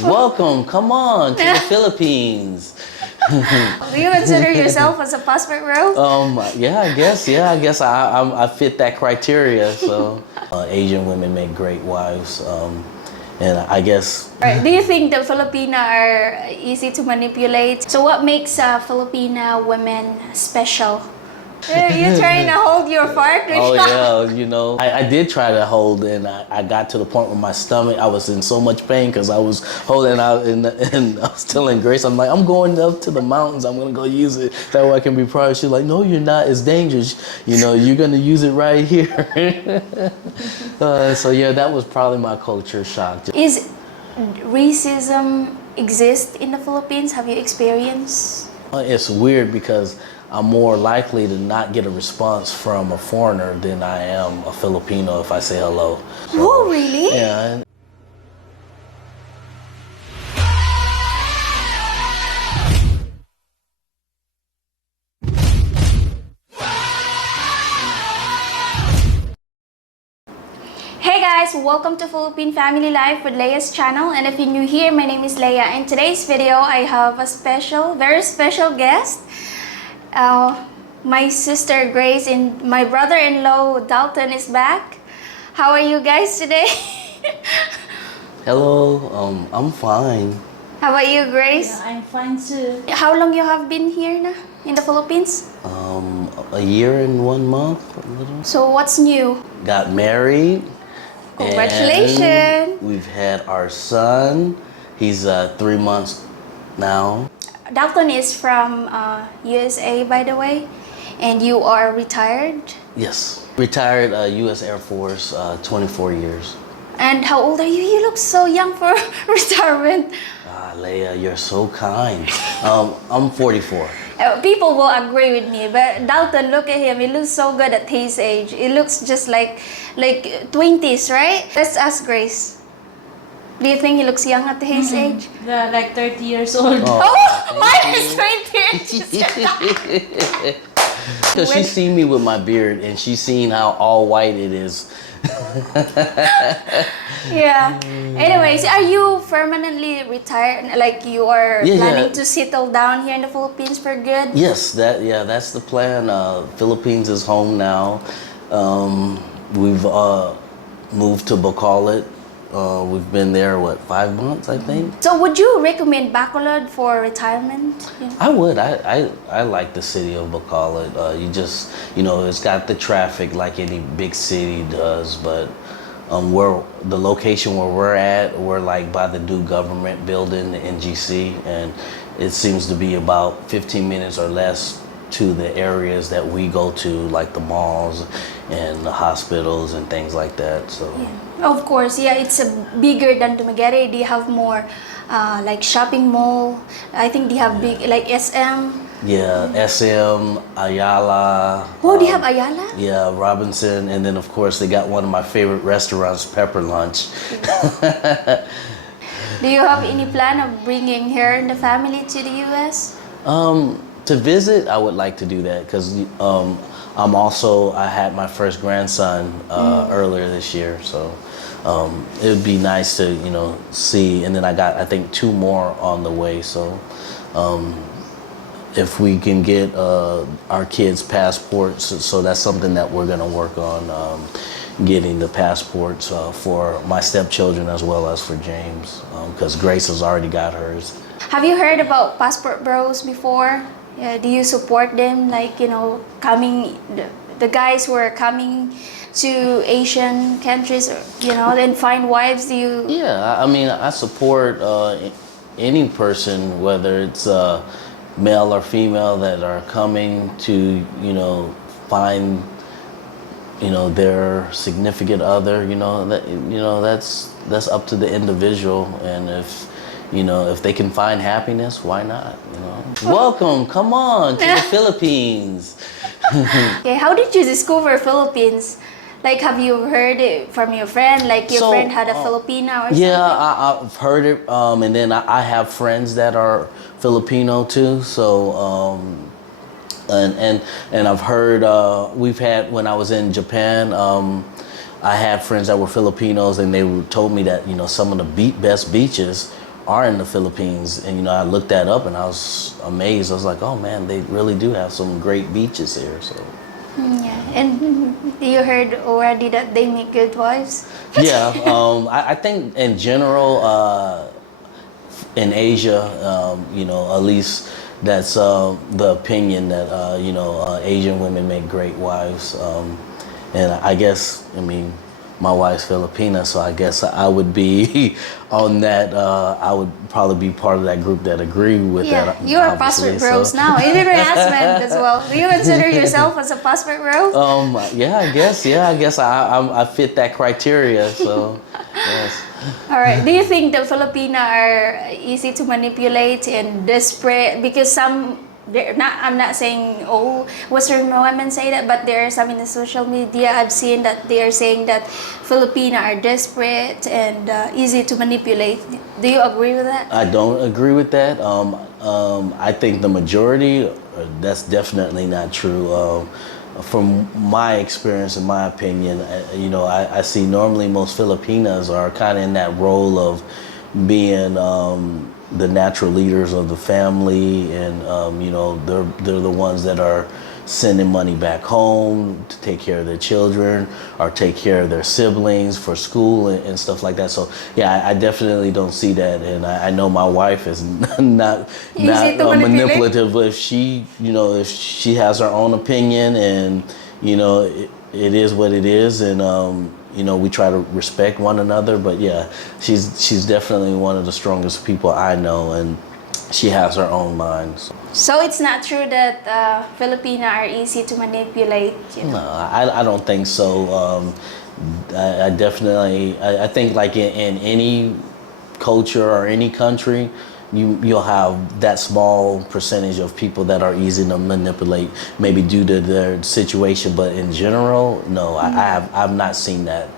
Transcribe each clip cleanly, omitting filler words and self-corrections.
Welcome, come on to the Philippines. Do you consider yourself as a passport bro? Yeah, I guess I fit that criteria. So, Asian women make great wives, and I guess. Right. Do you think the Filipina are easy to manipulate? So what makes Filipina women special? You're trying to hold your fart? Oh yeah, I did try to hold, and I got to the point where my stomach, I was in so much pain because I was holding out, and I was telling Grace, I'm like, I'm going up to the mountains, I'm gonna go use it, that way I can be proud. She's like, no, you're not, it's dangerous, you're gonna use it right here. So yeah, that was probably my culture shock. Is racism exist in the Philippines? Have you experienced? It's weird because I'm more likely to not get a response from a foreigner than I am a Filipino if I say hello. So, oh, really? Yeah. Hey guys, welcome to Philippine Family Life with Leia's channel, and if you're new here, my name is Leia. In today's video, I have a very special guest. My sister Grace and my brother-in-law Dalton is back. How are you guys today? Hello, I'm fine. How about you, Grace? Yeah, I'm fine too. How long you have been here na in the Philippines? A year and 1 month. A little. So what's new? Got married. Congratulations. And we've had our son. He's 3 months now. Dalton is from USA, by the way, and you are retired. Yes, retired U.S. Air Force, 24 years. And how old are you? You look so young for retirement. Leia, you're so kind. I'm 44. People will agree with me, but Dalton, look at him. He looks so good at his age. He looks just like 20s, right? Let's ask Grace. Do you think he looks young at his age? Yeah, like 30 years old. Oh, mine is 20. Because she's seen me with my beard, and she's seen how all white it is. Yeah. Anyways, are you permanently retired? Like you are planning to settle down here in the Philippines for good? Yes, that's the plan. Philippines is home now. We've moved to Bacolod. We've been there, 5 months, I think? So would you recommend Bacolod for retirement? Yeah. I would. I like the city of Bacolod. It's got the traffic like any big city does, but the location where we're at, we're like by the new government building, the NGC, and it seems to be about 15 minutes or less to the areas that we go to, like the malls and the hospitals and things like that. So. Yeah. Of course, yeah, it's bigger than Dumaguete. They have more like shopping mall. I think they have big like SM. Yeah, SM, Ayala. Oh, they have Ayala? Yeah, Robinson, and then of course they got one of my favorite restaurants, Pepper Lunch. Do you have any plan of bringing her and the family to the U.S.? To visit, I would like to do that because I had my first grandson earlier this year, so it would be nice to see, and then I got I think 2 more on the way. So if we can get our kids' passports, so that's something that we're gonna work on, getting the passports for my stepchildren as well as for James, because Grace has already got hers. Have you heard about passport bros before? Do you support them? Like, coming, the guys who are coming to Asian countries, then find wives, do you? Yeah, I mean, I support any person, whether it's male or female, that are coming to, find, their significant other, that's up to the individual, and if they can find happiness, why not? Welcome, come on to the Philippines. Okay, how did you discover Philippines? Like, have you heard it from your friend? Like, your friend had a Filipina or something? Yeah, I've heard it, and then I have friends that are Filipino too. So, and I've heard when I was in Japan, I had friends that were Filipinos, and they told me that some of the best beaches are in the Philippines. And, you know, I looked that up and I was amazed. I was like, oh man, they really do have some great beaches here. So, Yeah. And you heard already that they make good wives? yeah, I think in general, in Asia, you know, at least that's the opinion that, you know, Asian women make great wives. And I guess, I mean, my wife's Filipina, so I guess I would be on that. I would probably be part of that group that agree with Yeah, that. you are obviously. passport bros now. Even your husband as well. Do you consider yourself as a passport bro? Yeah, I guess. Yeah, I guess I fit that criteria. So, yes. All right. Do you think the Filipina are easy to manipulate and desperate? Because some, they're not. I'm not saying all Western women say that, but there are some in the social media I've seen that they are saying that Filipina are desperate and easy to manipulate. Do you agree with that? I don't agree with that. I think the majority, that's definitely not true. From my experience and my opinion, you know, I see normally most Filipinas are kind of in that role of being the natural leaders of the family, and you know, they're the ones that are sending money back home to take care of their children or take care of their siblings for school and stuff like that. So yeah, I definitely don't see that, and I know my wife is not Easy to manipulate. manipulative. If she, you know, if she has her own opinion, and you know, it is what it is, and you know, we try to respect one another. But yeah, she's definitely one of the strongest people I know, and she has her own mind. So it's not true that Filipina are easy to manipulate. You know? No, I don't think so. I definitely, I think like in any culture or any country, you'll have that small percentage of people that are easy to manipulate, maybe due to their situation. But in general, no, I've not seen that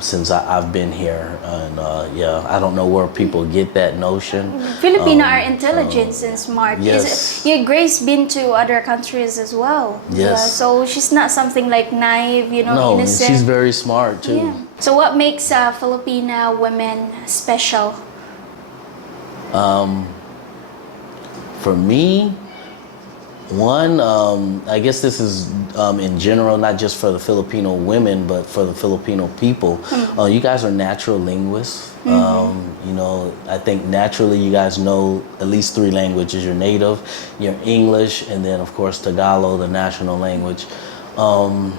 since I've been here, and yeah, I don't know where people get that notion. Filipino are intelligent and smart. Yes. Yeah, Grace been to other countries as well. Yes. Yeah, so she's not something like naive, you know, No, innocent. she's very smart too. Yeah. So what makes Filipina women special? For me, one, I guess this is in general, not just for the Filipino women, but for the Filipino people. You guys are natural linguists. You know, I think naturally you guys know at least 3 languages. Your native, your English, and then of course Tagalog, the national language. And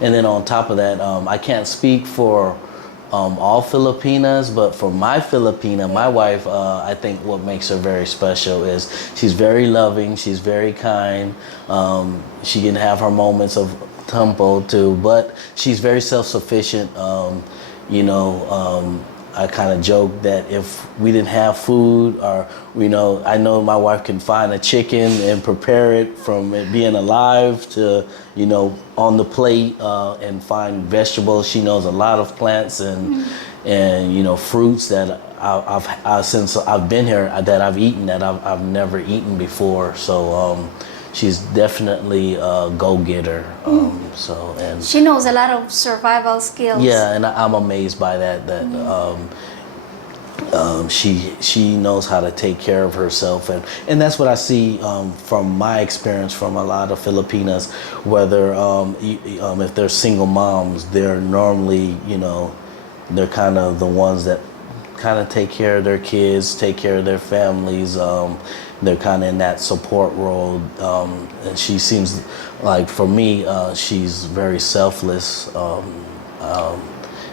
then on top of that, I can't speak for all Filipinas, but for my Filipina, my wife, I think what makes her very special is she's very loving, she's very kind. She can have her moments of tempo too, but she's very self-sufficient. You know, I kind of joke that if we didn't have food, or you know, I know my wife can find a chicken and prepare it from it being alive to, you know, on the plate, and find vegetables. She knows a lot of plants and you know, fruits that I've since I've been here that I've eaten that I've never eaten before. So she's definitely a go-getter. So, and She knows a lot of survival skills. yeah, and I'm amazed by that. That she knows how to take care of herself, and that's what I see from my experience from a lot of Filipinas. Whether if they're single moms, they're normally, you know, they're kind of the ones that kind of take care of their kids, take care of their families. They're kind of in that support role, and she seems like, for me, she's very selfless.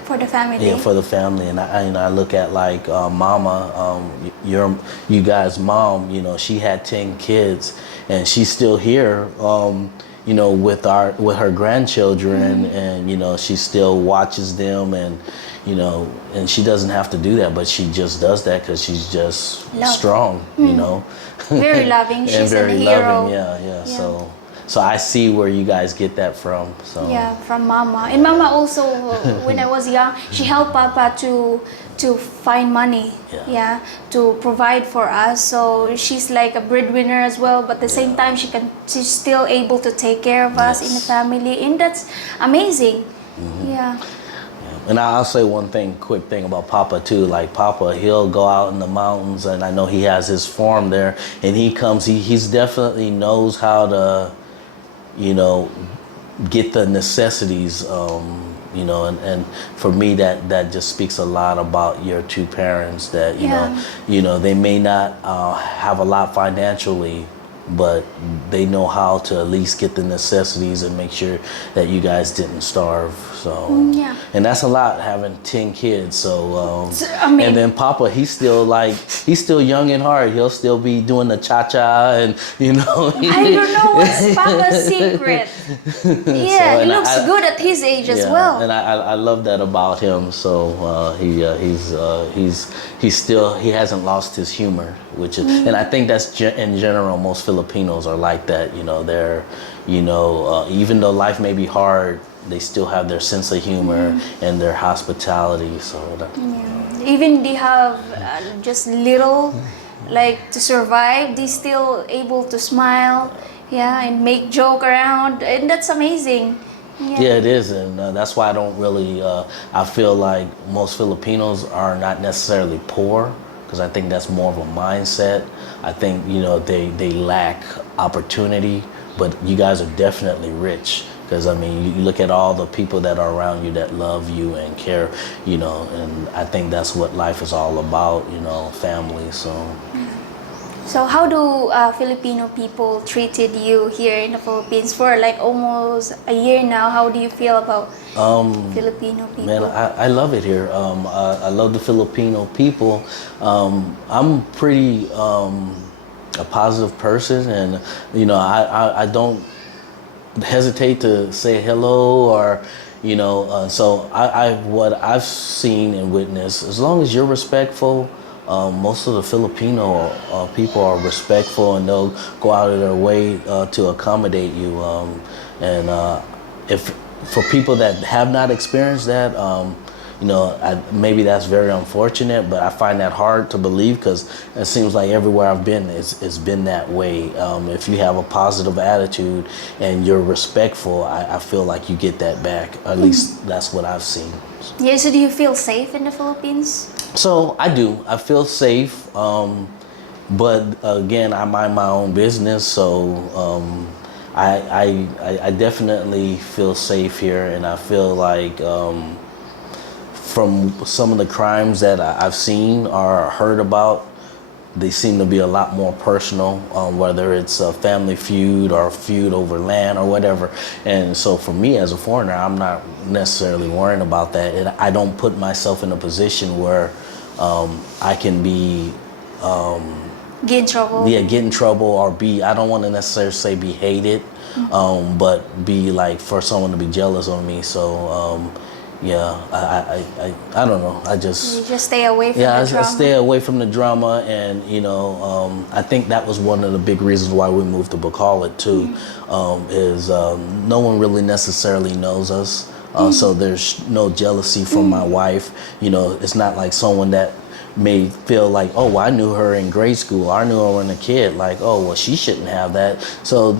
For the family. Yeah, for the family, and I look at like Mama, you guys' mom. You know, she had 10 kids, and she's still here. You know, with her grandchildren, and you know, she still watches them, and you know, and she doesn't have to do that, but she just does that because she's just strong. You know, Very loving. and She's very a hero. loving. Yeah. So I see where you guys get that from. So Yeah, from Mama. And Mama also, when I was young, she helped Papa to find money. Yeah. To provide for us. So she's like a breadwinner as well, but at the same time she's still able to take care of us in the family, and that's amazing. Yeah. And I'll say one thing, quick thing about Papa too. Like Papa, he'll go out in the mountains, and I know he has his farm there. And he comes, he's definitely knows how to, you know, get the necessities. And for me, that just speaks a lot about your two parents. That you know, they may not have a lot financially, but they know how to at least get the necessities and make sure that you guys didn't starve. So and that's a lot, having 10 kids. So I mean, and then Papa, he's still young and hard. He'll still be doing the cha-cha, and you know. I don't know what's Papa's secret. Yeah, he looks good at his age as well. And I love that about him. So he hasn't lost his humor, which is, and I think that's in general, most Filipinos are like that. You know, they're, even though life may be hard, they still have their sense of humor and their hospitality. So Even they have just little, like, to survive, they still able to smile, and make joke around, and that's amazing. Yeah, it is, and that's why I don't really. I feel like most Filipinos are not necessarily poor, because I think that's more of a mindset. I think they lack opportunity, but you guys are definitely rich. Because I mean, you look at all the people that are around you that love you and care, and I think that's what life is all about, family. So how do Filipino people treated you here in the Philippines for like almost a year now? How do you feel about Filipino people? Man, I love it here. I love the Filipino people. I'm pretty a positive person, and I don't hesitate to say hello, or so what I've seen and witnessed, as long as you're respectful, most of the Filipino people are respectful, and they'll go out of their way to accommodate you, and if for people that have not experienced that, maybe that's very unfortunate, but I find that hard to believe, because it seems like everywhere I've been, it's been that way. If you have a positive attitude and you're respectful, I feel like you get that back. At least that's what I've seen. Yeah, so do you feel safe in the Philippines? So I do. I feel safe, but again, I mind my own business, so I definitely feel safe here, and I feel like from some of the crimes that I've seen or heard about, they seem to be a lot more personal, whether it's a family feud or a feud over land or whatever. And so for me as a foreigner, I'm not necessarily worrying about that. And I don't put myself in a position where I can be... get in trouble? Yeah, get in trouble, or I don't want to necessarily say be hated, but be like for someone to be jealous of me. So... I don't know. You just stay away from the drama. I stay away from the drama, and I think that was one of the big reasons why we moved to Bacolod too. Is no one really necessarily knows us, so there's no jealousy from my wife. It's not like someone that may feel like, oh, well, I knew her in grade school, I knew her when a kid, like, oh, well, she shouldn't have that. So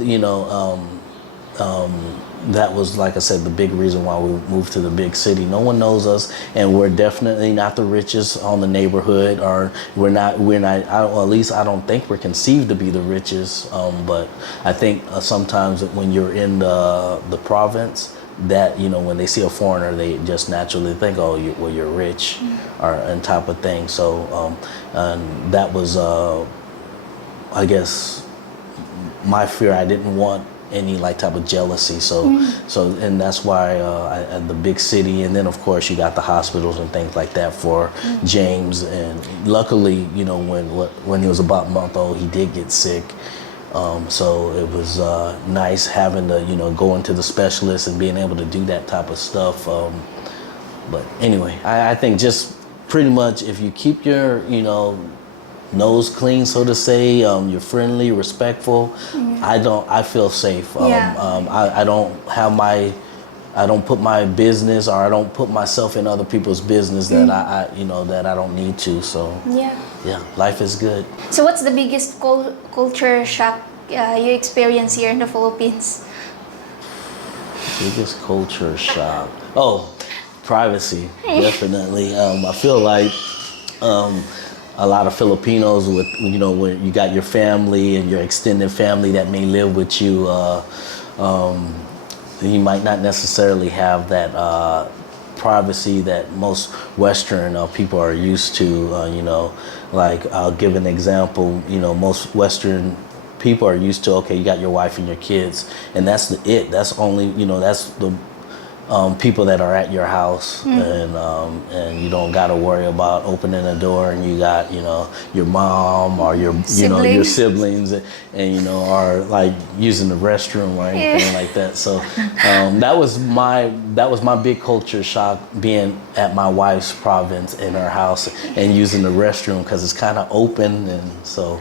that was, like I said, the big reason why we moved to the big city. No one knows us, and we're definitely not the richest on the neighborhood, or we're not, at least I don't think we're conceived to be the richest, but I think sometimes when you're in the province, that, when they see a foreigner, they just naturally think, oh, you're rich, and type of thing. So and that was, I guess, my fear. I didn't want any type of jealousy, so and that's why the big city, and then of course you got the hospitals and things like that for James, and luckily when he was about a month old, he did get sick, so it was nice having to go into the specialist and being able to do that type of stuff, but anyway, I think just pretty much if you keep your nose clean, so to say, you're friendly, respectful, I feel safe. I don't put my business, or I don't put myself in other people's business that that I don't need to. So life is good. So what's the biggest culture shock you experience here in the Philippines? Biggest culture shock. Oh, Privacy, definitely. I feel like a lot of Filipinos with, you know, when you got your family and your extended family that may live with you, you might not necessarily have that privacy that most Western people are used to. You know, like I'll give an example. You know, most Western people are used to, okay, you got your wife and your kids, and that's it. That's only, you know, that's the people that are at your house, and you don't got to worry about opening the door and you got, you know, your mom or your, you know, your siblings, and you know, are like using the restroom or anything like that. So that was my big culture shock, being at my wife's province in her house and using the restroom, because it's kind of open, and so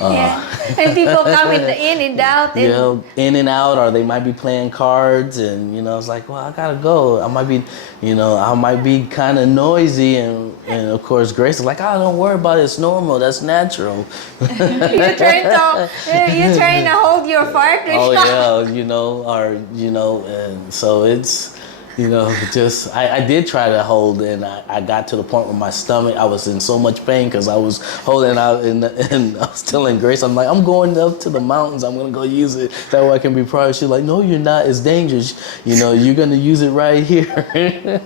and people come in and out, and yeah, in and out, or they might be playing cards, and you know, it's like, well, I gotta go. I might be, you know, I might be kind of noisy, and of course, Grace is like, oh, don't worry about it. It's normal. That's natural. you're trying to hold your fart. Oh yeah, you know, or you know, and so it's, you know, just I did try to hold, and I got to the point where my stomach, I was in so much pain because I was holding out, and I was telling Grace, I'm like, I'm going up to the mountains, I'm gonna go use it, that way I can be proud. She's like, no, you're not, it's dangerous, you know, you're gonna use it right here.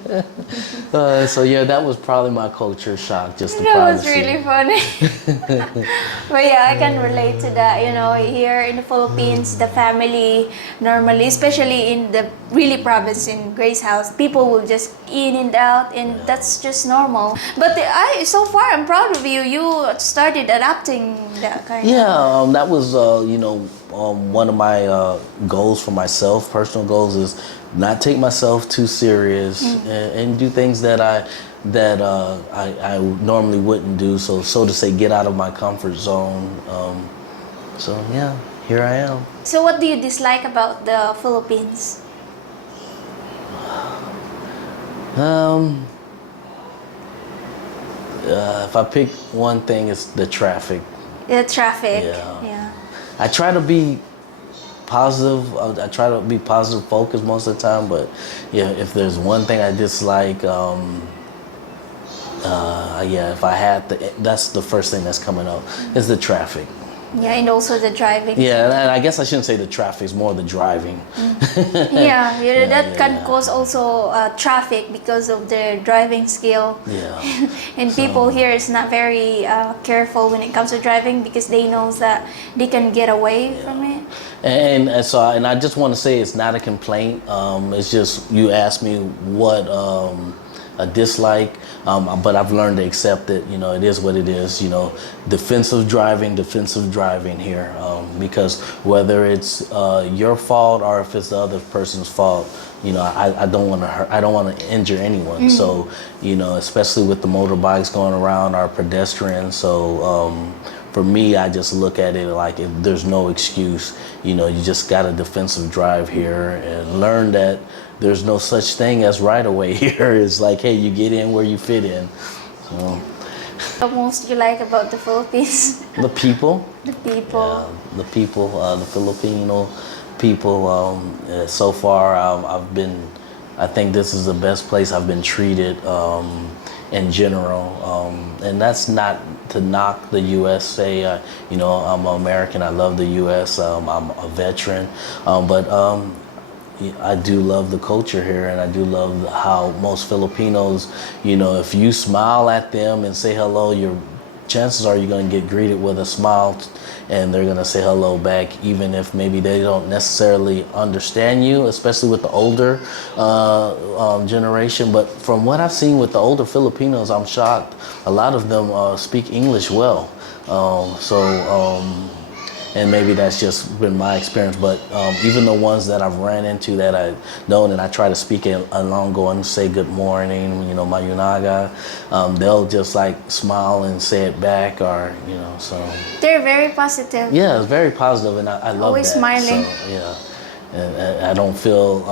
So yeah, that was probably my culture shock, just the That was privacy. really funny. But yeah, I can relate to that. You know, here in the Philippines, the family normally, especially in the really province in Grace house, people will just in and out, and that's just normal. But so far, I'm proud of you. You started adapting that kind of. Yeah, that was, you know, one of my goals for myself, personal goals, is not take myself too serious, and do things that I normally wouldn't do. So to say, get out of my comfort zone. So yeah, here I am. So what do you dislike about the Philippines? If I pick one thing, it's the traffic. The traffic. Yeah. I try to be positive. I try to be positive focused most of the time, but yeah, if there's one thing I dislike, yeah, if I had to, that's the first thing that's coming up, is the traffic. Yeah, and also the driving. Yeah, and I guess I shouldn't say the traffic, it's more the driving. That can cause also traffic because of their driving skill. Yeah. And people here is not very careful when it comes to driving, because they know that they can get away from it. And I just want to say, it's not a complaint. It's just, you asked me what a dislike, but I've learned to accept it. You know, it is what it is. You know, defensive driving here, because whether it's your fault or if it's the other person's fault, you know, I don't want to hurt. I don't want to injure anyone. So, you know, especially with the motorbikes going around, or pedestrians. So, for me, I just look at it like, if there's no excuse. You know, you just got a defensive drive here, and learn that there's no such thing as right away here. It's like, hey, you get in where you fit in. So, What most you like about the Philippines? the people. The people. The people, the Filipino people. So far, I think this is the best place I've been treated in general. And that's not to knock the USA. You know, I'm American. I love the US. I'm a veteran. But I do love the culture here, and I do love how most Filipinos, you know, if you smile at them and say hello, your chances are you're going to get greeted with a smile, and they're going to say hello back, even if maybe they don't necessarily understand you, especially with the older generation. But from what I've seen with the older Filipinos, I'm shocked. A lot of them speak English well. And maybe that's just been my experience, but even the ones that I've ran into that I know, and I try to speak along, go and say good morning, you know, mayunaga, they'll just like smile and say it back, or, you know, so. They're very positive. Yeah, it's very positive, and I love Always that. smiling. So, yeah, and I don't feel,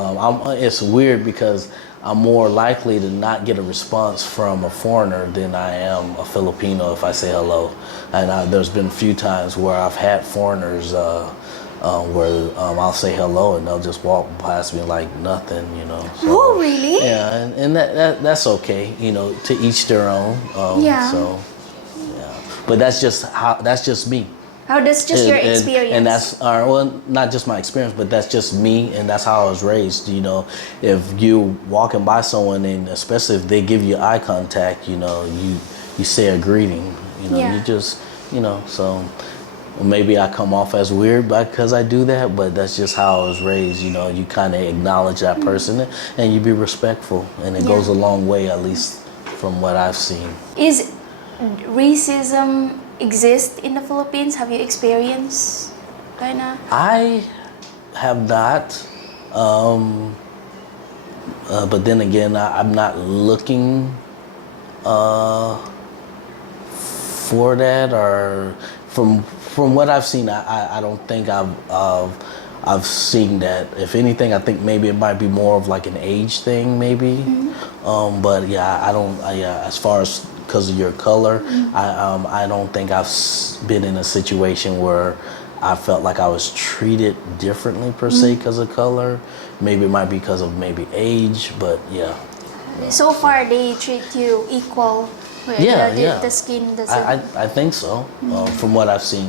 it's weird because I'm more likely to not get a response from a foreigner than I am a Filipino if I say hello. And there's been a few times where I've had foreigners where I'll say hello and they'll just walk past me like nothing, you know. So, Oh, really? yeah, and that's okay, you know. To each their own. Yeah. So, yeah, but that's just me. Oh, that's just your experience. And that's well, not just my experience, but that's just me, and that's how I was raised. You know, if you walking by someone, and especially if they give you eye contact, you know, you say a greeting. You know, Yeah. you just, you know, so maybe I come off as weird because I do that, but that's just how I was raised. You know, you kind of acknowledge that person, and you be respectful, and it goes a long way, at least from what I've seen. Is racism exist in the Philippines? Have you experienced kinda? I have not, but then again, I'm not looking for that, or from what I've seen, I don't think I've seen that. If anything, I think maybe it might be more of like an age thing, maybe. But yeah, I don't. Yeah, as far as because of your color, I don't think I've been in a situation where I felt like I was treated differently per se because of color. Maybe it might be because of maybe age, but yeah. So far, they treat you equal. Where the skin doesn't. I think so, from what I've seen.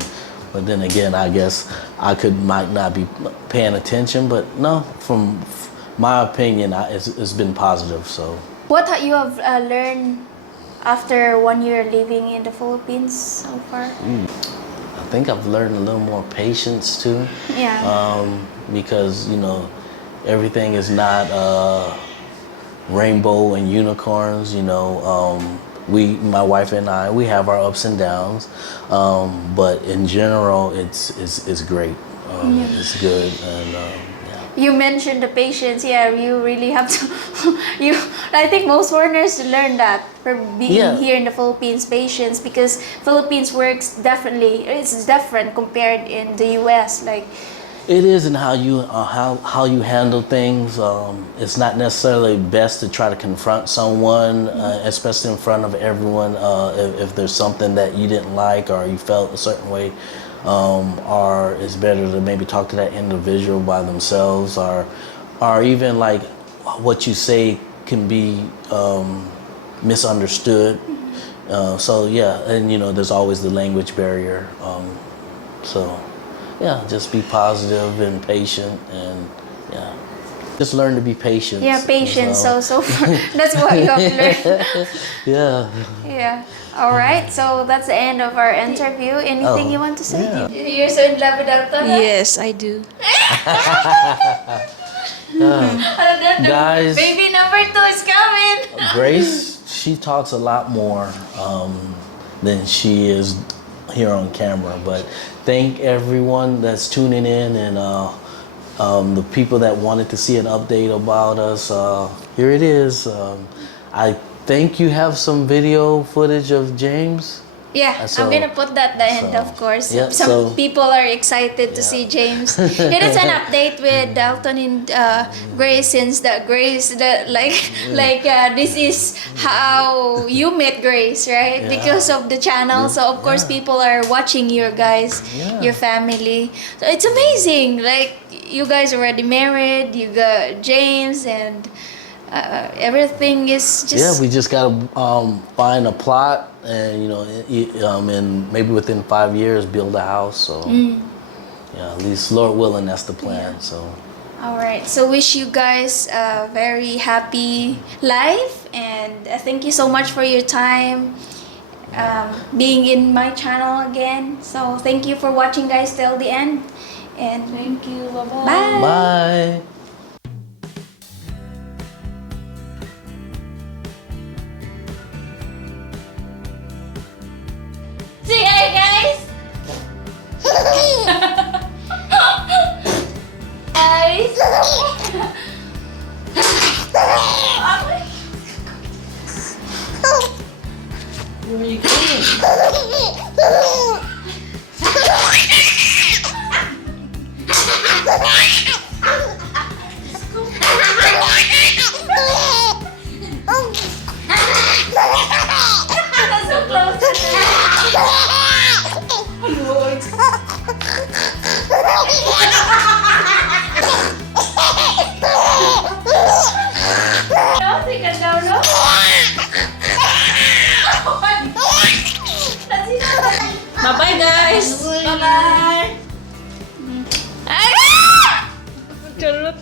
But then again, I guess I might not be paying attention. But no, from my opinion, it's been positive. So. What you have learned after 1 year living in the Philippines so far? I think I've learned a little more patience too. Yeah. Because you know, everything is not rainbow and unicorns. You know, my wife and I, we have our ups and downs, but in general, it's great. It's good, and yeah. You mentioned the patience. Yeah, you really have to. I think most foreigners learn that from being here in the Philippines. Patience, because Philippines works definitely. It's different compared in the U.S. Like. It is, and how you handle things. It's not necessarily best to try to confront someone, especially in front of everyone. If there's something that you didn't like or you felt a certain way, or it's better to maybe talk to that individual by themselves, or even like what you say can be misunderstood. So yeah, and you know, there's always the language barrier. So. Yeah, just be positive and patient, and yeah, just learn to be patient. Yeah, patience. So far, that's what you have learned. Yeah. Yeah. All right. So that's the end of our interview. Anything you want to say? Yeah. You're so in love with Dalton? Yes, I do. Guys, Baby number 2 is coming. Grace, she talks a lot more than she is here on camera, but thank everyone that's tuning in, and the people that wanted to see an update about us. Here it is. I think you have some video footage of James. Yeah, So- I'm gonna put that at the end, so- of course. yeah, Some so- people are excited to see James. It is an update with Dalton and Grace, since this is how you met Grace, right? Yeah. Because of the channel. So of course Yeah. people are watching your guys, Yeah. your family. So it's amazing. Like, you guys already married. You got James, and everything is just. Yeah, we just gotta find a plot, and you know, and maybe within 5 years build a house. So yeah, at least Lord willing, that's the plan. So. All right. So wish you guys a very happy life, and thank you so much for your time being in my channel again. So thank you for watching, guys, till the end, and Thank you. Bye-bye. bye. Bye. See you guys. Guys. Where are you going? Bye-bye, guys. Bye-bye. Charot.